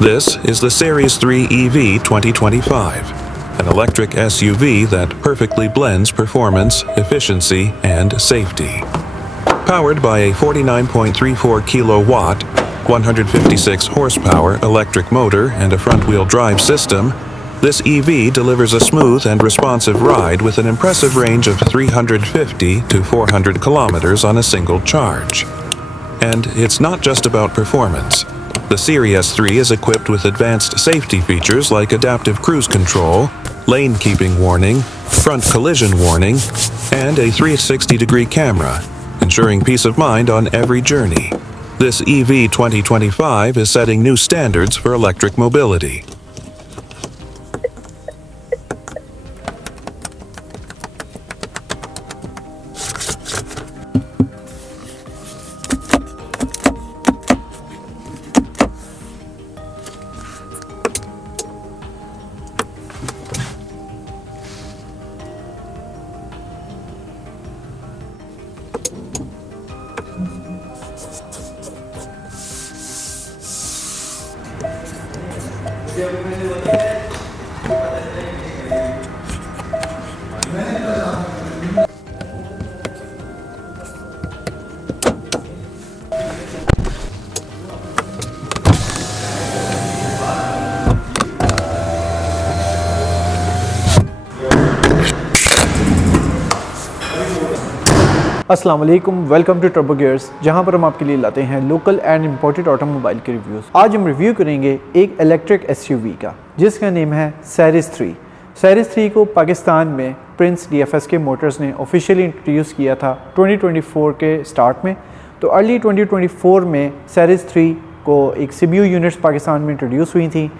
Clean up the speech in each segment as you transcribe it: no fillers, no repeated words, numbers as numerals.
This is the Series 3 EV 2025, an electric SUV that perfectly blends performance, efficiency, and safety. Powered by a 49.34 kilowatt, 156 horsepower electric motor and a front-wheel drive system, this EV delivers a smooth and responsive ride with an impressive range of 350 to 400 kilometers on a single charge. And it's not just about performance. The Series 3 is equipped with advanced safety features like adaptive cruise control, lane keeping warning, front collision warning, and a 360-degree camera, ensuring peace of mind on every journey. This EV 2025 is setting new standards for electric mobility. अस्सलाम वालेकुम, welcome to turbo gears, जहां पर हम आपके लिए लाते हैं local and imported automobile के reviews. आज हम रिव्यू करेंगे एक इलेक्ट्रिक एसयूवी का जिसका नेम है सेरिस 3। सेरिस 3 को पाकिस्तान में प्रिंस DFSK मोटर्स ने ऑफिशियली इंट्रोड्यूस किया था 2024 के स्टार्ट में। तो अर्ली 2024 में सेरिस 3 को एक CBU यूनिट्स पाकिस्तान में इंट्रोड्यूस हुई थी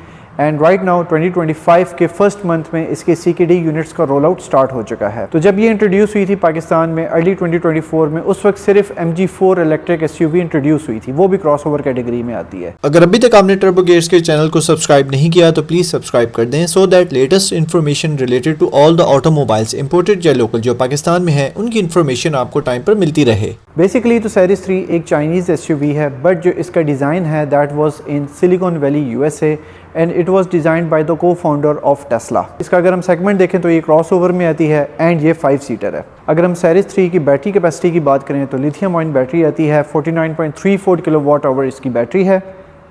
एंड राइट नाउ 2025 के फर्स्ट मंथ में इसके CKD यूनिट्स का रोल आउट स्टार्ट हो चुका है। तो जब ये इंट्रोड्यूस हुई थी पाकिस्तान में अर्ली 2024 में, उस वक्त सिर्फ MG4 इलेक्ट्रिक एसयूवी इंट्रोड्यूस हुई थी, वो भी क्रॉसओवर कैटेगरी में आती है। अगर अभी तक आपने टर्बो गियर्स के चैनल को सब्सक्राइब नहीं किया तो प्लीज सब्सक्राइब कर दें so that latest information related to all the automobiles imported या लोकल जो पाकिस्तान में है उनकी इन्फॉर्मेशन आपको टाइम पर मिलती रहे। बेसिकली तो सेरिस 3 एक चाइनीज़ एसयूवी है, बट जो इसका डिज़ाइन है that was in Silicon Valley USA and it was designed by the co-founder of Tesla. इसका अगर हम सेगमेंट देखें तो ये क्रॉसओवर में आती है एंड ये 5 सीटर है। अगर हम सेरिस 3 की बैटरी कैपेसिटी की बात करें तो लिथियम आयन बैटरी आती है, 49.34 किलोवाट आवर इसकी बैटरी है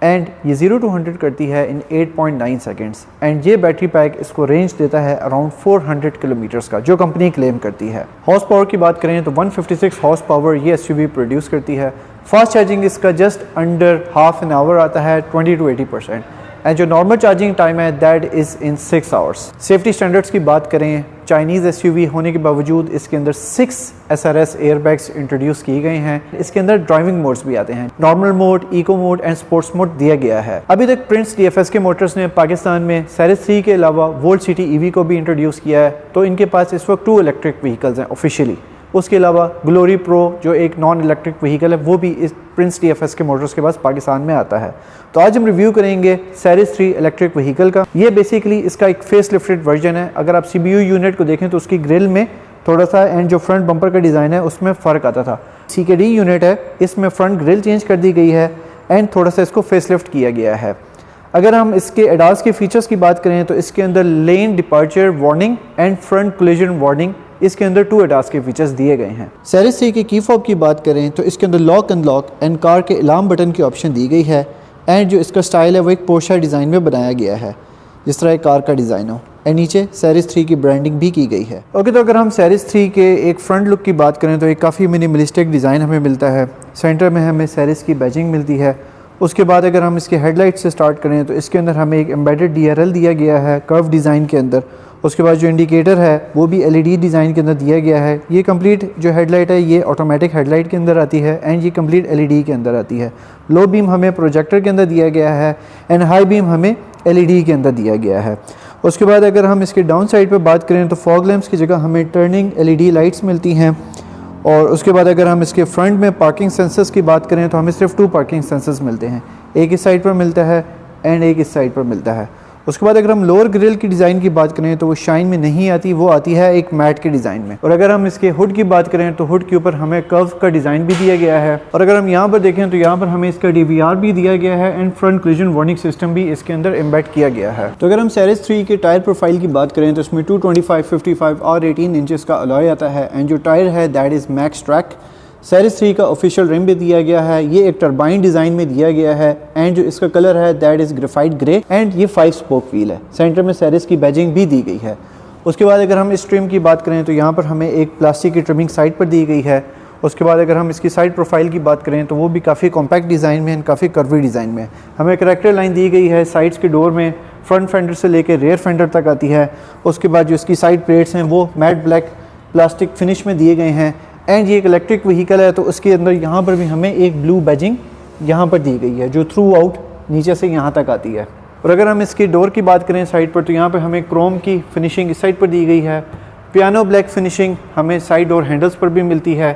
एंड ये 0 to 100 करती है इन 8.9 सेकेंड्स एंड ये बैटरी पैक इसको रेंज देता है अराउंड 400 किलोमीटर्स का, जो कंपनी क्लेम करती है। हॉर्स पावर की बात करें तो 156 हॉर्स पावर ये एसयूवी प्रोड्यूस करती है। फास्ट चार्जिंग इसका just under half an hour आता है, 20 to 80%, एंड जो नॉर्मल चार्जिंग टाइम है that is in 6 hours. Safety standards की बात करें, चाइनीज़ एसयूवी होने के बावजूद इसके अंदर 6 SRS एयरबैग्स इंट्रोड्यूस किए गए हैं। इसके अंदर ड्राइविंग मोड्स भी आते हैं, normal mode, eco mode and sports mode दिया गया है। अभी तक प्रिंस DFSK मोटर्स ने पाकिस्तान में सेरिस 3 के अलावा वोल्ट सिटी EV को भी इंट्रोड्यूस किया है। तो इनके पास इस वक्त 2 इलेक्ट्रिक व्हीकल्स हैं ऑफिशियली। उसके अलावा ग्लोरी प्रो जो एक नॉन इलेक्ट्रिक व्हीकल है वो भी इस प्रिंस DFSK मोटर्स के पास पाकिस्तान में आता है। तो आज हम रिव्यू करेंगे सेरिस 3 इलेक्ट्रिक व्हीकल का। ये बेसिकली इसका एक फेस लिफ्टेड वर्जन है। अगर आप CBU यूनिट को देखें तो उसकी ग्रिल में थोड़ा सा एंड जो फ्रंट बम्पर का डिज़ाइन है उसमें फ़र्क आता था। CKD यूनिट है, इसमें फ्रंट ग्रिल चेंज कर दी गई है एंड थोड़ा सा इसको फेस लिफ्ट किया गया है। अगर हम इसके एडास के फीचर्स की बात करें तो इसके अंदर lane departure warning and front collision warning, इसके अंदर 2 एडास के फीचर्स दिए गए हैं। सेरिस 3 की की फॉब की बात करें तो इसके अंदर लॉक अनलॉक एंड कार के अलार्म बटन की ऑप्शन दी गई है एंड जो इसका स्टाइल है वो एक पोर्शा डिज़ाइन में बनाया गया है, जिस तरह एक कार का डिज़ाइन हो। एंड नीचे सेरिस 3 की ब्रांडिंग भी की गई है। ओके, तो अगर हम सेरिस 3 के एक फ्रंट लुक की बात करें तो एक काफ़ी मिनिमलिस्टिक डिज़ाइन हमें मिलता है। सेंटर में हमें सेरिस की बैजिंग मिलती है। उसके बाद अगर हम इसके हेडलाइट से स्टार्ट करें तो इसके अंदर हमें एक एम्बेडेड DRL दिया गया है कर्व डिज़ाइन के अंदर। उसके बाद जो इंडिकेटर है वो भी LED डिज़ाइन के अंदर दिया गया है। ये कंप्लीट जो हेडलाइट है ये ऑटोमेटिक हेडलाइट के अंदर आती है एंड ये कंप्लीट LED के अंदर आती है। लो बीम हमें प्रोजेक्टर के अंदर दिया गया है एंड हाई बीम हमें LED के अंदर दिया गया है। उसके बाद अगर हम इसके डाउन साइड पर बात करें तो फॉग लैंप्स की जगह हमें टर्निंग LED लाइट्स मिलती हैं। और उसके बाद अगर हम इसके फ्रंट में पार्किंग सेंसर्स की बात करें तो हमें सिर्फ 2 पार्किंग सेंसर्स मिलते हैं, एक इस साइड पर मिलता है एंड एक इस साइड पर मिलता है। उसके बाद अगर हम लोअर ग्रिल की डिज़ाइन की बात करें तो वो शाइन में नहीं आती, वो आती है एक मैट के डिज़ाइन में। और अगर हम इसके हुड की बात करें तो हुड के ऊपर हमें कर्व का डिज़ाइन भी दिया गया है। और अगर हम यहाँ पर देखें तो यहाँ पर हमें इसका DVR भी दिया गया है and front collision warning system भी इसके अंदर एम्बेड किया गया है। तो अगर हम Ceres 3 के टायर प्रोफाइल की बात करें तो इसमें 225, 55 और 18 इंचेस का अलॉय आता है एंड जो टायर है that is max track. Ceres 3 का ऑफिशियल रिम भी दिया गया है, ये एक टर्बाइन डिज़ाइन में दिया गया है एंड जो इसका कलर है that is graphite grey and ये 5 स्पोक व्हील है। सेंटर में Ceres की बैजिंग भी दी गई है। उसके बाद अगर हम इस ट्रिम की बात करें तो यहाँ पर हमें एक प्लास्टिक की ट्रिमिंग साइड पर दी गई है। उसके बाद अगर हम इसकी साइड प्रोफाइल की बात करें तो वो भी काफ़ी कॉम्पैक्ट डिज़ाइन में, काफ़ी कर्वी डिज़ाइन में। हमें करैक्टर लाइन दी गई है साइड्स के डोर में, फ्रंट फेंडर से लेकर रेयर फेंडर तक आती है। उसके बाद जो इसकी साइड प्लेट्स हैं वो मैट ब्लैक प्लास्टिक फिनिश में दिए गए हैं एंड ये एक इलेक्ट्रिक व्हीकल है तो उसके अंदर यहाँ पर भी हमें एक ब्लू बैजिंग यहाँ पर दी गई है जो थ्रू आउट नीचे से यहाँ तक आती है। और अगर हम इसकी डोर की बात करें साइड पर तो यहाँ पर हमें क्रोम की फिनिशिंग इस साइड पर दी गई है। पियानो ब्लैक फिनिशिंग हमें साइड डोर हैंडल्स पर भी मिलती है।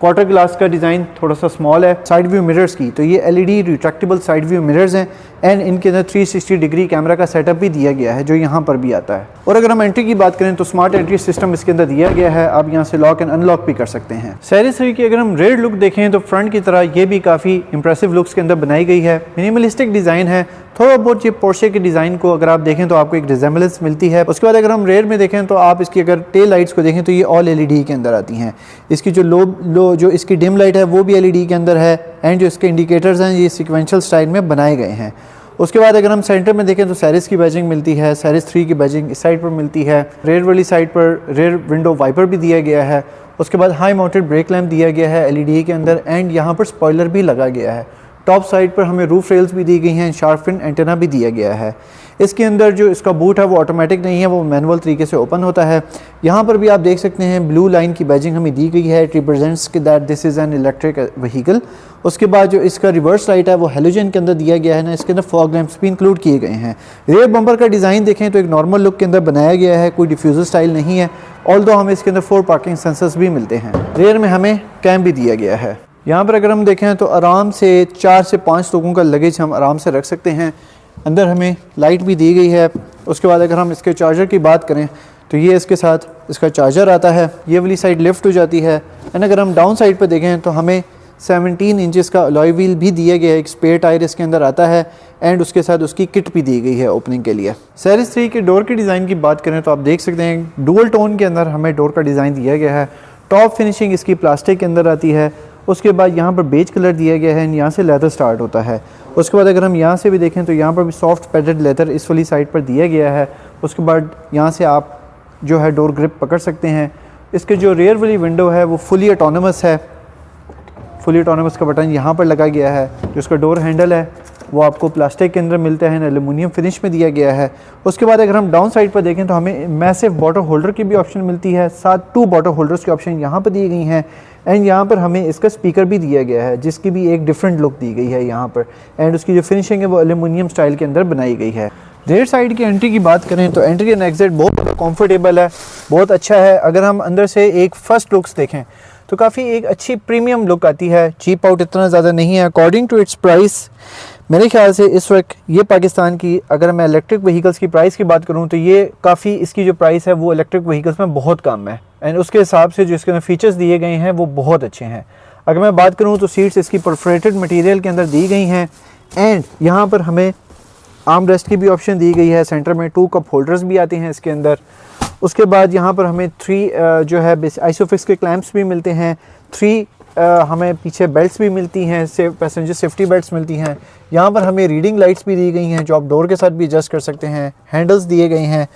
क्वार्टर ग्लास का डिज़ाइन थोड़ा सा स्मॉल है। साइड व्यू मिरर्स की तो ये LED retractable side view mirrors हैं एंड इनके अंदर 360 डिग्री कैमरा का सेटअप भी दिया गया है जो यहाँ पर भी आता है। और अगर हम एंट्री की बात करें तो स्मार्ट एंट्री सिस्टम इसके अंदर दिया गया है, आप यहाँ से लॉक एंड अनलॉक भी कर सकते हैं। Ceres 3 की अगर हम रेयर लुक देखें तो फ्रंट की तरह ये भी काफ़ी इंप्रेसिव लुक्स के अंदर बनाई गई है। मिनिमलिस्टिक डिज़ाइन है, थोड़ा बहुत ये पोर्शे के डिज़ाइन को अगर आप देखें तो आपको एक रिजेम्बलेंस मिलती है। उसके बाद अगर हम रेयर में देखें तो आप इसकी अगर टेल लाइट्स को देखें तो ये ऑल LED के अंदर आती हैं। इसकी जो लो जो इसकी डिम लाइट है वो भी LED के अंदर है एंड जो इसके इंडिकेटर्स हैं ये सिक्वेंशियल स्टाइल में बनाए गए हैं। उसके बाद अगर हम सेंटर में देखें तो Ceres की बैजिंग मिलती है, Ceres 3 की बैजिंग इस साइड पर मिलती है। रेयर वाली साइड पर रेयर विंडो वाइपर भी दिया गया है। उसके बाद हाई माउंटेड ब्रेक लैम्प दिया गया है LED के अंदर एंड यहाँ पर स्पॉइलर भी लगा गया है। टॉप साइड पर हमें रूफ रेल्स भी दी गई हैं, शार्क फिन एंटेना भी दिया गया है। इसके अंदर जो इसका बूट है वो ऑटोमेटिक नहीं है, वो मैनुअल तरीके से ओपन होता है। यहाँ पर भी आप देख सकते हैं ब्लू लाइन की बैजिंग हमें दी गई है, इट रिप्रेजेंट्स कि that this is an electric vehicle. उसके बाद जो इसका रिवर्स लाइट है वो हेलोजन के अंदर दिया गया है ना, इसके अंदर फॉग लैंप्स भी इंक्लूड किए गए हैं। रेयर बम्पर का डिज़ाइन देखें तो एक नॉर्मल लुक के अंदर बनाया गया है, कोई डिफ्यूज़र स्टाइल नहीं है, ऑल्दो हमें इसके अंदर 4 पार्किंग सेंसर्स भी मिलते हैं। रेयर में हमें कैम भी दिया गया है। यहाँ पर अगर हम देखें तो आराम से 4 से 5 लोगों का लगेज हम आराम से रख सकते हैं। अंदर हमें लाइट भी दी गई है। उसके बाद अगर हम इसके चार्जर की बात करें तो ये इसके साथ इसका चार्जर आता है, ये वाली साइड लिफ्ट हो जाती है। एंड अगर हम डाउन साइड पर देखें तो हमें 17 इंचेस का अलॉय व्हील भी दिया गया है, एक स्पेयर टायर इसके अंदर आता है एंड उसके साथ उसकी किट भी दी गई है ओपनिंग के लिए। Ceres 3 के डोर के डिज़ाइन की बात करें तो आप देख सकते हैं डुअल टोन के अंदर हमें डोर का डिज़ाइन दिया गया है। टॉप फिनिशिंग इसकी प्लास्टिक के अंदर आती है। उसके बाद यहाँ पर बेज कलर दिया गया है, यहाँ से लेदर स्टार्ट होता है। उसके बाद अगर हम यहाँ से भी देखें तो यहाँ पर भी सॉफ्ट पैडेड लेदर इस वाली साइड पर दिया गया है। उसके बाद यहाँ से आप जो है डोर ग्रिप पकड़ सकते हैं। इसके जो रेयर वाली विंडो है वो फुली ऑटोनोमस है, फुली ऑटोनोमस का बटन यहाँ पर लगा गया है। जो उसका डोर हैंडल है वो आपको प्लास्टिक के अंदर मिलता है, एल्यूमिनियम फिनिश में दिया गया है। उसके बाद अगर हम डाउन साइड पर देखें तो हमें मैसिव बॉटल होल्डर की भी ऑप्शन मिलती है, साथ 2 बॉटल होल्डर्स की ऑप्शन यहाँ पर दी गई हैं एंड यहाँ पर हमें इसका स्पीकर भी दिया गया है जिसकी भी एक डिफरेंट लुक दी गई है यहाँ पर एंड उसकी जो फिनिशिंग है वो एल्यूमिनियम स्टाइल के अंदर बनाई गई है। रेयर साइड की एंट्री की बात करें तो एंट्री एंड एग्जिट बहुत कंफर्टेबल है, बहुत अच्छा है। अगर हम अंदर से एक फर्स्ट लुक्स देखें तो काफ़ी एक अच्छी प्रीमियम लुक आती है, चीप आउट इतना ज़्यादा नहीं है। अकॉर्डिंग टू इट्स प्राइस मेरे ख्याल से इस वक्त ये पाकिस्तान की, अगर मैं इलेक्ट्रिक व्हीकल्स की प्राइस की बात करूँ तो ये काफ़ी इसकी जो प्राइस है वो इलेक्ट्रिक व्हीकल्स में बहुत कम है एंड उसके हिसाब से जो इसके अंदर फीचर्स दिए गए हैं वो बहुत अच्छे हैं। अगर मैं बात करूँ तो सीट्स इसकी परफोरेटेड मटेरियल के अंदर दी गई हैं एंड यहाँ पर हमें आर्म रेस्ट की भी ऑप्शन दी गई है। सेंटर में 2 कप होल्डर्स भी आते हैं इसके अंदर। उसके बाद यहाँ पर हमें 3 जो है आइसोफिक्स के क्लैंप्स भी मिलते हैं। 3 हमें पीछे बेल्ट्स भी मिलती हैं, पैसेंजर सेफ्टी बेल्ट्स मिलती हैं। यहाँ पर हमें रीडिंग लाइट्स भी दी गई हैं जो आप डोर के साथ भी एडजस्ट कर सकते हैं। हैंडल्स दिए गए हैं।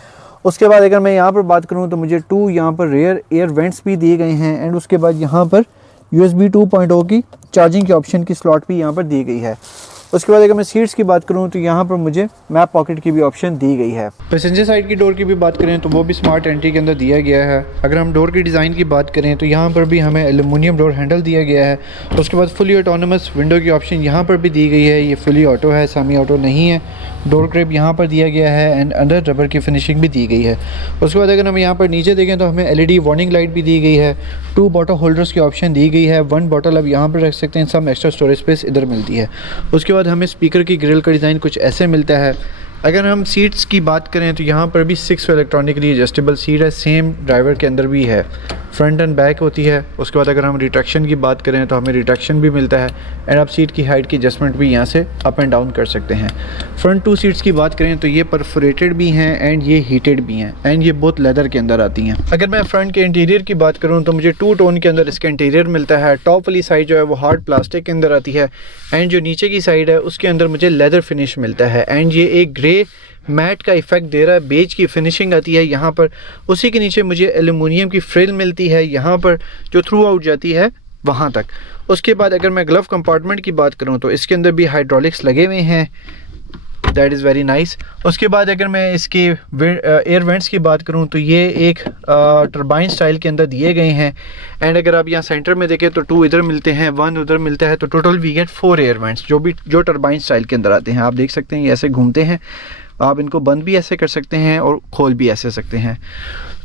उसके बाद अगर मैं यहाँ पर बात करूँ तो मुझे 2 यहाँ पर रेयर एयर वेंट्स भी दिए गए हैं एंड उसके बाद यहाँ पर USB 2.0 की चार्जिंग के ऑप्शन की स्लॉट भी यहाँ पर दी गई है। उसके बाद अगर मैं सीट्स की बात करूं तो यहाँ पर मुझे मैप पॉकेट की भी ऑप्शन दी गई है। पैसेंजर साइड की डोर की भी बात करें तो वो भी स्मार्ट एंट्री के अंदर दिया गया है। अगर हम डोर की डिज़ाइन की बात करें तो यहाँ पर भी हमें एल्यूमिनियम डोर हैंडल दिया गया है। उसके बाद फुली ऑटोनोमस विंडो की ऑप्शन यहाँ पर भी दी गई है, ये फुली ऑटो है, सेमी ऑटो नहीं है। डोर क्रेप यहाँ पर दिया गया है एंड अंडर रबर की फिनिशिंग भी दी गई है। उसके बाद अगर हम यहाँ पर नीचे देखें तो हमें LED वार्निंग लाइट भी दी गई है। 2 बॉटल होल्डर्स की ऑप्शन दी गई है, 1 बॉटल अब यहाँ पर रख सकते हैं, सम एक्स्ट्रा स्टोरेज स्पेस इधर मिलती है। उसके बाद हमें स्पीकर की ग्रिल का डिज़ाइन कुछ ऐसे मिलता है अगर हम सीट्स की बात करें तो यहाँ पर भी 6 इलेक्ट्रॉनिकली एडजस्टेबल सीट है, सेम ड्राइवर के अंदर भी है, फ्रंट एंड बैक होती है। उसके बाद अगर हम रिट्रैक्शन की बात करें तो हमें रिट्रैक्शन भी मिलता है एंड आप सीट की हाइट की एडजस्टमेंट भी यहाँ से अप एंड डाउन कर सकते हैं। फ्रंट 2 सीट्स की बात करें तो ये परफोरेटेड भी हैं एंड ये हीटेड भी हैं एंड ये बहुत लेदर के अंदर आती हैं। अगर मैं फ्रंट के इंटीरियर की बात करूँ तो मुझे 2 टोन के अंदर इसका इंटीरियर मिलता है। टॉप वाली साइड जो है वो हार्ड प्लास्टिक के अंदर आती है एंड जो नीचे की साइड है उसके अंदर मुझे लेदर फिनिश मिलता है एंड ये एक ग्रे मैट का इफेक्ट दे रहा है, बेज की फिनिशिंग आती है यहाँ पर। उसी के नीचे मुझे एल्युमिनियम की फ्रिल मिलती है यहाँ पर जो थ्रू आउट जाती है वहाँ तक। उसके बाद अगर मैं ग्लव कंपार्टमेंट की बात करूँ तो इसके अंदर भी हाइड्रोलिक्स लगे हुए हैं, दैट इज़ वेरी नाइस। उसके बाद अगर मैं इसके एयर वेंट्स की बात करूं तो ये एक टरबाइन स्टाइल के अंदर दिए गए हैं एंड अगर आप यहाँ सेंटर में देखें तो 2 इधर मिलते हैं, 1 उधर मिलता है, तो total we get 4 air vents जो टरबाइन स्टाइल के अंदर आते हैं। आप देख सकते हैं ये ऐसे घूमते हैं, आप इनको बंद भी ऐसे कर सकते हैं और खोल भी ऐसे सकते हैं।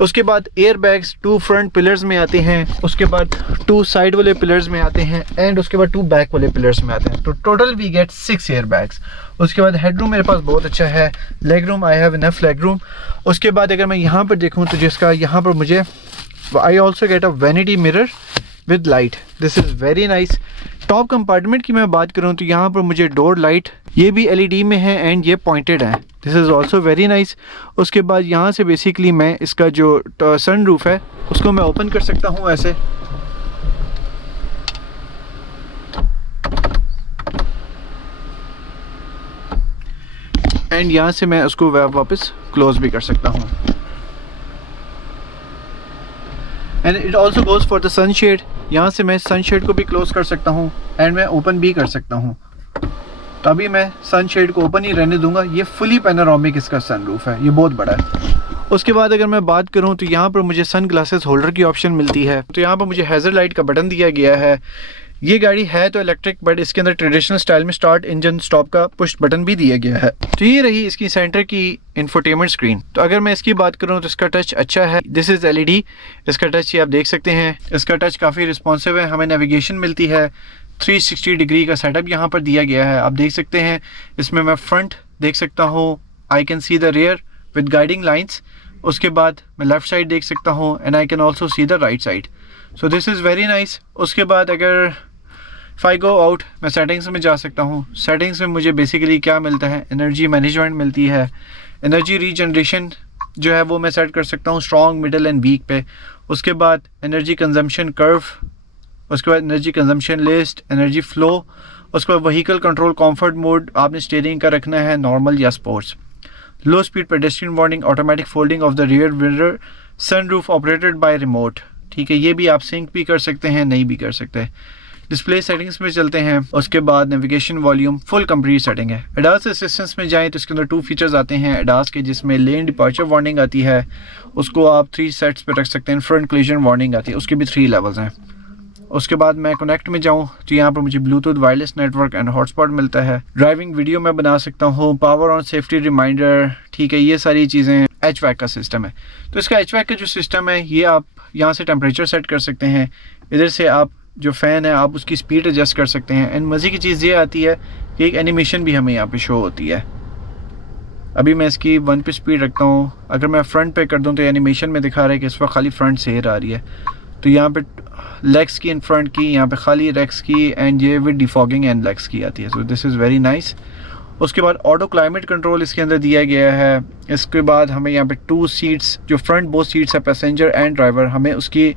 उसके बाद एयर बैग्स 2 फ्रंट पिलर्स में आते हैं, उसके बाद 2 साइड वाले पिलर्स में आते हैं एंड उसके बाद 2 बैक वाले पिलर्स में आते हैं, तो total we get 6 air bags. उसके बाद हेडरूम मेरे पास बहुत अच्छा है, leg room I have enough leg room. उसके बाद अगर मैं यहाँ पर देखूँ तो जिसका यहाँ पर मुझे I also get a vanity mirror with light, this is very nice. Top compartment की मैं बात करूँ तो यहाँ पर मुझे डोर लाइट ये भी LED में है एंड ये पॉइंटेड है, this is also very nice. उसके बाद यहाँ से बेसिकली मैं इसका जो सन रूफ है उसको मैं ओपन कर सकता हूँ ऐसे, एंड यहाँ से मैं उसको वापस क्लोज भी कर सकता हूँ and it also goes for the sunshade. यहाँ से मैं सनशेड को भी क्लोज कर सकता हूँ एंड मैं ओपन भी कर सकता हूँ, तो अभी मैं सनशेड को ओपन ही रहने दूंगा। ये फुली पैनोरामिक इसका सनरूफ है, ये बहुत बड़ा है। उसके बाद अगर मैं बात करूं तो यहाँ पर मुझे सन ग्लासेस होल्डर की ऑप्शन मिलती है, तो यहाँ पर मुझे हैज़र्ड लाइट का बटन दिया गया है। ये गाड़ी है तो इलेक्ट्रिक बट इसके अंदर ट्रेडिशनल स्टाइल में स्टार्ट इंजन स्टॉप का पुश बटन भी दिया गया है। तो ये रही इसकी सेंटर की इंफोटेनमेंट स्क्रीन। तो अगर मैं इसकी बात करूं तो इसका टच अच्छा है, दिस इज़ LED, इसका टच ये आप देख सकते हैं, इसका टच काफ़ी रिस्पॉन्सिव है। हमें नेविगेशन मिलती है, 360 डिग्री का सेटअप यहाँ पर दिया गया है, आप देख सकते हैं। इसमें मैं फ्रंट देख सकता हूँ, I can see the rear with guiding lines. उसके बाद मैं लेफ़्ट साइड देख सकता हूँ and I can also see the right side, so this is very nice. उसके बाद अगर आई गो आउट मैं सेटिंग्स में जा सकता हूँ। सेटिंग्स में मुझे बेसिकली क्या मिलता है, एनर्जी मैनेजमेंट मिलती है, एनर्जी रीजनरेशन जो है वो मैं सेट कर सकता हूँ स्ट्रॉन्ग, मिडल एंड वीक पे। उसके बाद एनर्जी कंजम्पशन कर्व, उसके बाद energy consumption list, energy flow. उसके बाद व्हीकल कंट्रोल कंफर्ट मोड आपने स्टीयरिंग का रखना है नॉर्मल या sports. Low speed pedestrian warning, automatic folding of the rear mirror, sunroof operated by remote, ठीक है। ये भी आप सिंक भी कर सकते हैं, नहीं भी कर सकते। डिस्प्ले सेटिंग्स में चलते हैं। उसके बाद navigation volume full complete setting है। एडास असिस्टेंस में जाएं तो इसके अंदर 2 फीचर्स आते हैं एडास के, जिसमें लेन डिपार्चर वार्निंग आती है, उसको आप 3 सेट्स पे रख सकते हैं। फ्रंट कोलिजन वार्निंग आती है, उसके भी 3 लेवल्स हैं। उसके बाद मैं कनेक्ट में जाऊं तो यहाँ पर मुझे Bluetooth, wireless network and hotspot मिलता है। ड्राइविंग वीडियो मैं बना सकता हूँ, पावर ऑन सेफ्टी रिमाइंडर, ठीक है, ये सारी चीज़ें। HVAC का सिस्टम है, तो इसका HVAC का जो सिस्टम है ये आप यहाँ से टेम्परेचर सेट कर सकते हैं। इधर से आप जो फ़ैन है आप उसकी स्पीड एडजस्ट कर सकते हैं। एंड मज़े की चीज़ ये आती है कि एक एनिमेशन भी हमें यहाँ पे शो होती है। अभी मैं इसकी 1 पे स्पीड रखता हूँ, अगर मैं फ्रंट पे कर दूँ तो एनिमेशन में दिखा रहा है कि इस वक्त खाली फ्रंट से एयर आ रही है। तो यहाँ पे लेग्स की इन फ्रंट की, यहाँ पे खाली लेग्स की, एंड ये विद डिफॉगिंग एंड लेग्स की आती है, सो दिस इज़ वेरी नाइस। उसके बाद ऑटो क्लाइमेट कंट्रोल इसके अंदर दिया गया है। इसके बाद हमें यहाँ पे 2 सीट्स, जो फ्रंट बोथ सीट्स है पैसेंजर एंड ड्राइवर, हमें उसकी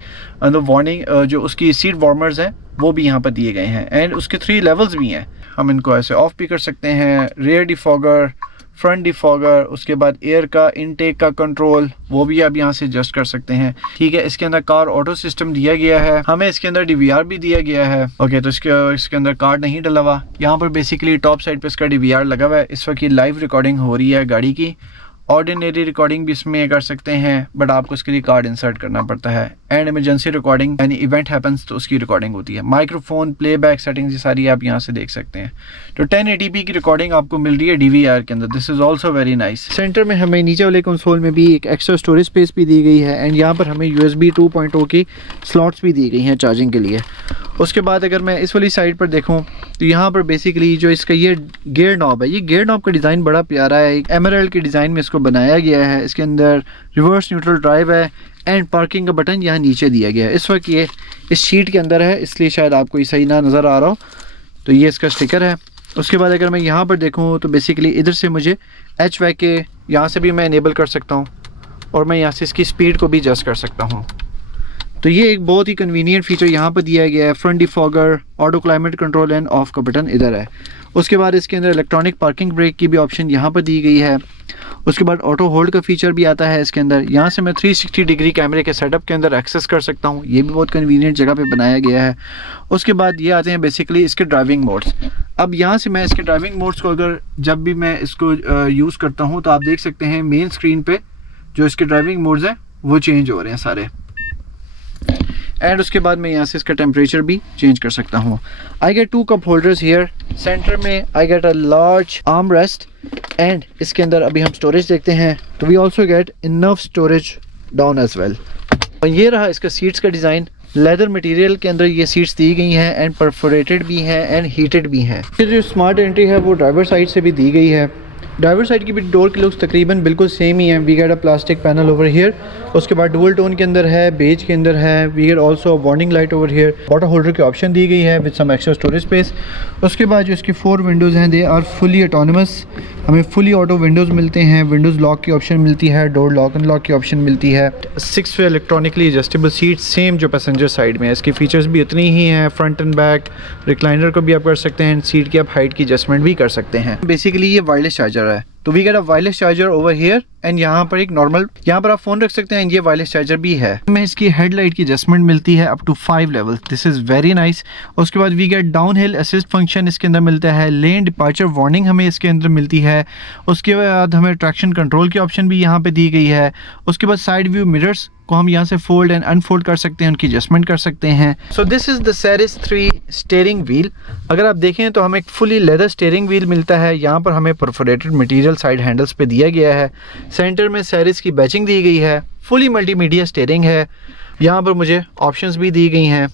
अंदर वार्निंग जो उसकी सीट वार्मर्स हैं वो भी यहाँ पर दिए गए हैं एंड उसके 3 लेवल्स भी हैं। हम इनको ऐसे ऑफ भी कर सकते हैं, रेयर डिफॉगर, फ्रंट डिफॉगर। उसके बाद एयर का इनटेक का कंट्रोल वो भी आप यहाँ से एडजस्ट कर सकते हैं, ठीक है। इसके अंदर कार ऑटो सिस्टम दिया गया है, हमें इसके अंदर DVR भी दिया गया है। ओके, तो इसके अंदर कार्ड नहीं डला हुआ। यहाँ पर बेसिकली टॉप साइड पे इसका DVR लगा हुआ है। इस वक्त ये लाइव रिकॉर्डिंग हो रही है गाड़ी की ऑर्डिनरी रिकॉर्डिंग भी इसमें कर सकते हैं, बट आपको इसके लिए कार्ड इंसर्ट करना पड़ता है। एंड इमरजेंसी रिकॉर्डिंग, यानी इवेंट हैपन्स तो उसकी रिकॉर्डिंग होती है। माइक्रोफोन, प्लेबैक सेटिंग्स, ये सारी आप यहाँ से देख सकते हैं। तो 1080p की रिकॉर्डिंग आपको मिल रही है DVR के अंदर। This is also very nice. Centre में हमें नीचे वाले कंसोल में भी एक एक्स्ट्रा स्टोरेज स्पेस भी दी गई है, एंड यहाँ पर हमें USB 2.0 की स्लॉट्स भी दी गई हैं चार्जिंग के लिए। उसके बाद अगर मैं इस वाली साइड पर देखूँ तो यहाँ पर बेसिकली जो इसका ये गियर नॉब है, ये गियर नॉब का डिज़ाइन बड़ा प्यारा है। एक एमराल्ड के डिज़ाइन में इसको बनाया गया है। इसके अंदर रिवर्स न्यूट्रल ड्राइव है एंड पार्किंग का बटन यहाँ नीचे दिया गया है। इस वक्त ये इस शीट के अंदर है, इसलिए शायद आपको ये सही ना नज़र आ रहा हो। तो ये इसका स्टिकर है। उसके बाद अगर मैं यहाँ पर देखूँ तो बेसिकली इधर से मुझे HVAC के यहाँ से भी मैं इनेबल कर सकता हूँ, और मैं यहाँ से इसकी स्पीड को भी एडजस्ट कर सकता हूँ। तो ये एक बहुत ही कन्वीनियंट फीचर यहाँ पर दिया गया है। Front defogger, auto climate control end of का बटन इधर है। उसके बाद इसके अंदर इलेक्ट्रॉनिक पार्किंग ब्रेक की भी ऑप्शन यहाँ पर दी गई है। उसके बाद ऑटो होल्ड का फीचर भी आता है इसके अंदर। यहाँ से मैं 360 डिग्री कैमरे के सेटअप के अंदर एक्सेस कर सकता हूँ। ये भी बहुत कन्वीनियंट जगह पे बनाया गया है। उसके बाद ये आते हैं बेसिकली इसके ड्राइविंग मोड्स। अब यहाँ से मैं इसके ड्राइविंग मोड्स को अगर जब भी मैं इसको यूज़ करता हूँ तो आप देख सकते हैं मेन स्क्रीन पे जो इसके ड्राइविंग मोड्स हैं वो चेंज हो रहे हैं सारे। एंड उसके बाद मैं यहाँ से इसका टेम्परेचर भी चेंज कर सकता हूँ। I get 2 cup holders here. Centre में I get a large arm rest, and इसके अंदर अभी हम स्टोरेज देखते हैं तो we also get enough storage down as well. और ये रहा इसका सीट्स का डिज़ाइन। लेदर मटेरियल के अंदर ये सीट्स दी गई हैं एंड परफोरेटेड भी हैं एंड हीटेड भी हैं। फिर जो स्मार्ट एंट्री है वो ड्राइवर साइड से भी दी गई है। ड्राइवर साइड की भी डोर के लुक्स तकरीबन बिल्कुल सेम ही है। We get a plastic panel over here. उसके बाद डुअल टोन के अंदर है, बेज के अंदर है। We get also warning light over here. Water holder की ऑप्शन दी गई है with some extra storage space. उसके बाद जो इसकी 4 विंडोज़ हैं दे आर फुली ऑटोनमस। हमें फुली ऑटो विंडोज़ मिलते हैं। विंडोज़ लॉक की ऑप्शन मिलती है, डोर लॉक एंड लॉक की ऑप्शन मिलती है। 6 way electronically adjustable seat, same जो पैसेंजर साइड में है। इसके फीचर्स भी उतनी ही हैं। फ्रंट एंड बैक रिक्लाइनर को भी आप कर सकते हैं। सीट की आप हाइट की एडजस्टमेंट भी कर सकते हैं। बेसिकली ये वायरलेस चार्जर है। तो we get a wireless charger over here, and यहाँ पर एक नॉर्मल, यहाँ पर आप फ़ोन रख सकते हैं। ये वायरलेस चार्जर भी है। हमें इसकी हेडलाइट की एडजस्टमेंट मिलती है up to 5 level. This is very nice. उसके बाद we get downhill assist function इसके अंदर मिलता है। लेन डिपार्चर वार्निंग हमें इसके अंदर मिलती है। उसके बाद हमें ट्रैक्शन कंट्रोल की ऑप्शन भी यहाँ पे दी गई है। उसके बाद साइड व्यू मिरर्स को हम यहाँ से फोल्ड एंड अनफोल्ड कर सकते हैं, उनकी एडजस्टमेंट कर सकते हैं। सो this is the सेरिस 3 steering wheel. अगर आप देखें तो हमें एक फुली लेदर स्टीयरिंग व्हील मिलता है। यहाँ पर हमें परफोरेटेड मटेरियल साइड हैंडल्स पे दिया गया है। सेंटर में सेरिस की बैचिंग दी गई है। फुली मल्टीमीडिया स्टीयरिंग है। यहाँ पर मुझे ऑप्शंस भी दी गई हैं।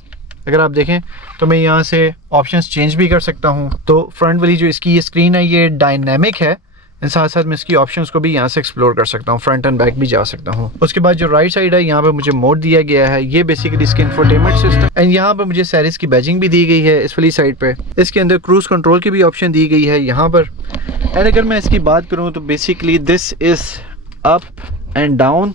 अगर आप देखें तो मैं यहाँ से ऑप्शंस चेंज भी कर सकता हूँ। तो फ्रंट वाली जो इसकी ये स्क्रीन है ये डायनेमिक है, साथ साथ मैं इसकी ऑप्शंस को भी यहाँ से एक्सप्लोर कर सकता हूँ। फ्रंट एंड बैक भी जा सकता हूँ। उसके बाद जो राइट साइड है यहाँ पे मुझे मोड दिया गया है। ये बेसिकली इसके इंफोटेनमेंट सिस्टम, एंड यहाँ पे मुझे सेरिस की बैजिंग भी दी गई है इस वाली साइड पे। इसके अंदर क्रूज कंट्रोल की भी ऑप्शन दी गई है यहाँ पर। एंड अगर मैं इसकी बात करूँ तो basically this is up and down,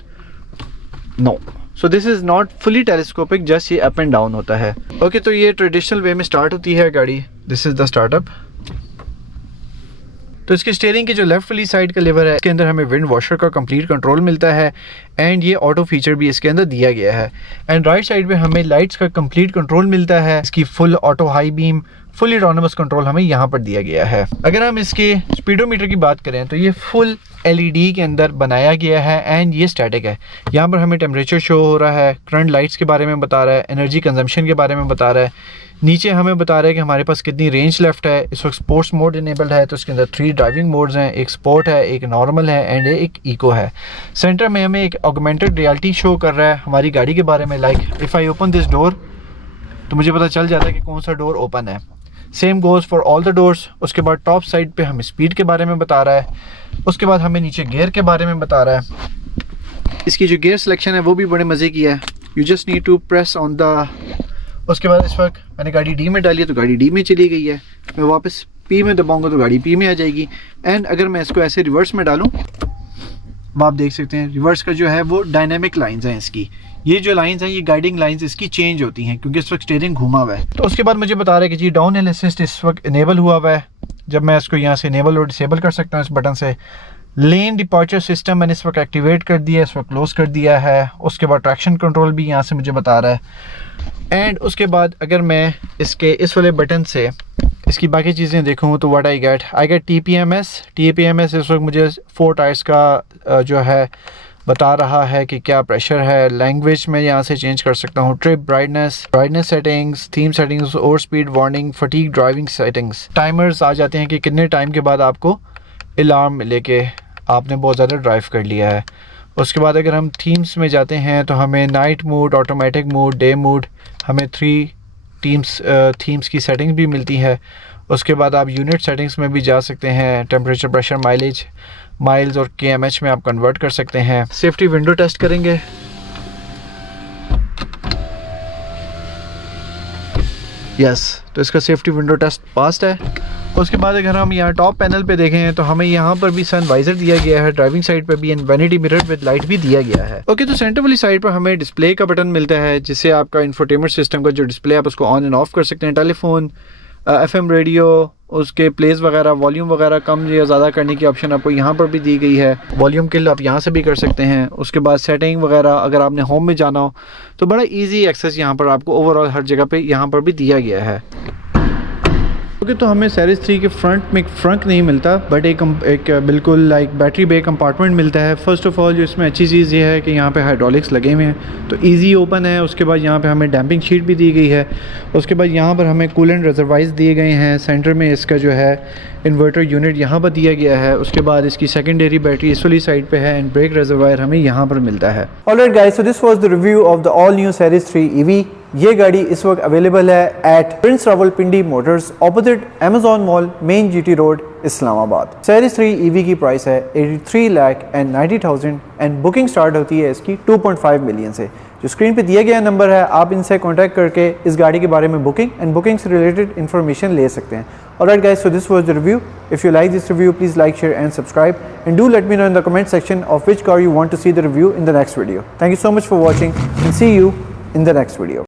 no, so this is not fully telescopic, just ये अप एंड डाउन होता है। ओके, तो ये ट्रेडिशनल वे में स्टार्ट होती है गाड़ी। This is the startup. तो इसके स्टीयरिंग की जो लेफ्ट वाली साइड का लेवर है इसके अंदर हमें विंड वॉशर का कंप्लीट कंट्रोल मिलता है, एंड ये ऑटो फीचर भी इसके अंदर दिया गया है। एंड राइट साइड पे हमें लाइट्स का कंप्लीट कंट्रोल मिलता है। इसकी full auto high beam, fully autonomous control हमें यहाँ पर दिया गया है। अगर हम इसके स्पीडोमीटर की बात करें तो ये फुल LED के अंदर बनाया गया है, एंड ये स्टैटिक है। यहाँ पर हमें टेम्परेचर शो हो रहा है, करंट लाइट्स के बारे में बता रहा है, एनर्जी कंजम्पशन के बारे में बता रहा है। नीचे हमें बता रहा है कि हमारे पास कितनी रेंज लेफ्ट है। इस वक्त स्पोर्ट्स मोड इनेबल्ड है, तो इसके अंदर 3 ड्राइविंग मोड्स हैं। एक स्पोर्ट है, एक नॉर्मल है, एंड एक इको है। सेंटर में हमें एक ऑगमेंटेड रियलिटी शो कर रहा है हमारी गाड़ी के बारे में। Like if I open this door तो मुझे पता चल जाता है कि कौन सा डोर ओपन है। Same goes for all the doors. उसके बाद टॉप साइड पे हमें स्पीड के बारे में बता रहा है। उसके बाद हमें नीचे गियर के बारे में बता रहा है। इसकी जो गियर सिलेक्शन है वो भी बड़े मज़े की है। You just need to press on the. उसके बाद इस वक्त मैंने गाड़ी D में डाली है तो गाड़ी D में चली गई है। मैं वापस P में दबाऊंगा तो गाड़ी P में आ जाएगी। एंड अगर मैं इसको ऐसे रिवर्स में डालूं वो आप देख सकते हैं रिवर्स का जो है वो डायनेमिक लाइंस हैं इसकी। ये जो लाइंस हैं ये गाइडिंग लाइंस इसकी चेंज होती हैं क्योंकि इस वक्त स्टीयरिंग घुमा हुआ है। तो उसके बाद मुझे बता रहा है कि जी डाउन हिल असिस्ट इस वक्त इनेबल हुआ हुआ है। जब मैं इसको यहाँ से इनेबल और डिसेबल कर सकता हूँ इस बटन से। लेन डिपार्चर सिस्टम मैंने इस वक्त एक्टिवेट कर दिया है, इस वक्त क्लोज कर दिया है। उसके बाद ट्रैक्शन कंट्रोल भी यहाँ से मुझे बता रहा है। एंड उसके बाद अगर मैं इसके इस वाले बटन से इसकी बाकी चीज़ें देखूँ तो व्हाट आई गेट TPMS इस वक्त मुझे 4 टायर्स का जो है बता रहा है कि क्या प्रेशर है। लैंग्वेज मैं यहाँ से चेंज कर सकता हूँ। Trip brightness settings, theme settings, over speed warning, fatigue driving settings. Timers आ जाते हैं कि कितने टाइम के बाद आपको अलार्म लेके आपने बहुत ज़्यादा ड्राइव कर लिया है। उसके बाद अगर हम थीम्स में जाते हैं तो हमें night mode, automatic mode, day mode, हमें 3 थीम्स की सेटिंग्स भी मिलती है। उसके बाद आप यूनिट सेटिंग्स में भी जा सकते हैं। टेम्परेचर, प्रेशर, माइल्स और kmh में आप कन्वर्ट कर सकते हैं। सेफ्टी विंडो टेस्ट करेंगे। यस, तो इसका सेफ्टी विंडो टेस्ट पास है। उसके बाद अगर हम यहाँ टॉप पैनल पे देखें तो हमें यहाँ पर भी सन वाइजर दिया गया है, ड्राइविंग साइड पे भी and vanity mirror with light भी दिया गया है। ओके, तो सेंटर वाली साइड पर हमें डिस्प्ले का बटन मिलता है जिससे आपका इंफोटेनमेंट सिस्टम का जो डिस्प्ले आप उसको ऑन एंड ऑफ कर सकते हैं। टेलीफोन, FM रेडियो, उसके प्लेस वगैरह, वॉल्यूम वगैरह कम या ज़्यादा करने की ऑप्शन आपको यहाँ पर भी दी गई है। वॉल्यूम किल आप यहाँ से भी कर सकते हैं। उसके बाद सेटिंग वगैरह अगर आपने होम में जाना हो तो बड़ा इजी एक्सेस यहाँ पर आपको ओवरऑल हर जगह पे यहाँ पर भी दिया गया है। ओके, तो हमें सीरीज़ 3 के फ्रंट में एक फ्रंक नहीं मिलता बट एक बिल्कुल लाइक बैटरी बे कंपार्टमेंट मिलता है। फर्स्ट ऑफ ऑल जो इसमें अच्छी चीज़ ये है कि यहाँ पे हाइड्रोलिक्स लगे हुए हैं तो इजी ओपन है। उसके बाद यहाँ पे हमें डैम्पिंग शीट भी दी गई है। उसके बाद यहाँ पर हमें कूलेंट रिजर्वाइज दिए गए हैं। सेंटर में इसका जो है इन्वर्टर यूनिट यहाँ पर दिया गया है। उसके बाद इसकी सेकेंडरी बैटरी इस वाली साइड पे है एंड ब्रेक रिजर्वायर हमें यहाँ पर मिलता है। Alright guys, so this was the review of the all new series 3 EV। ये गाड़ी इस वक्त अवेलेबल है at Prince Rawalpindi Motors opposite Amazon Mall, main GT road, Islamabad. Series 3 EV की प्राइस है 83,90,000 एंड बुकिंग स्टार्ट होती है इसकी 2.5 मिलियन से। जो स्क्रीन पे दिया गया नंबर है, आप इनसे कॉन्टैक्ट करके इस गाड़ी के बारे में बुकिंग से रिलेटेड इन्फॉर्मेशन ले सकते हैं। Alright guys, so this was the review. If you like this review, please like, share and subscribe, and do let me know in the comment section of which car you want to see the review in the next video. Thank you so much for watching and see you in the next video.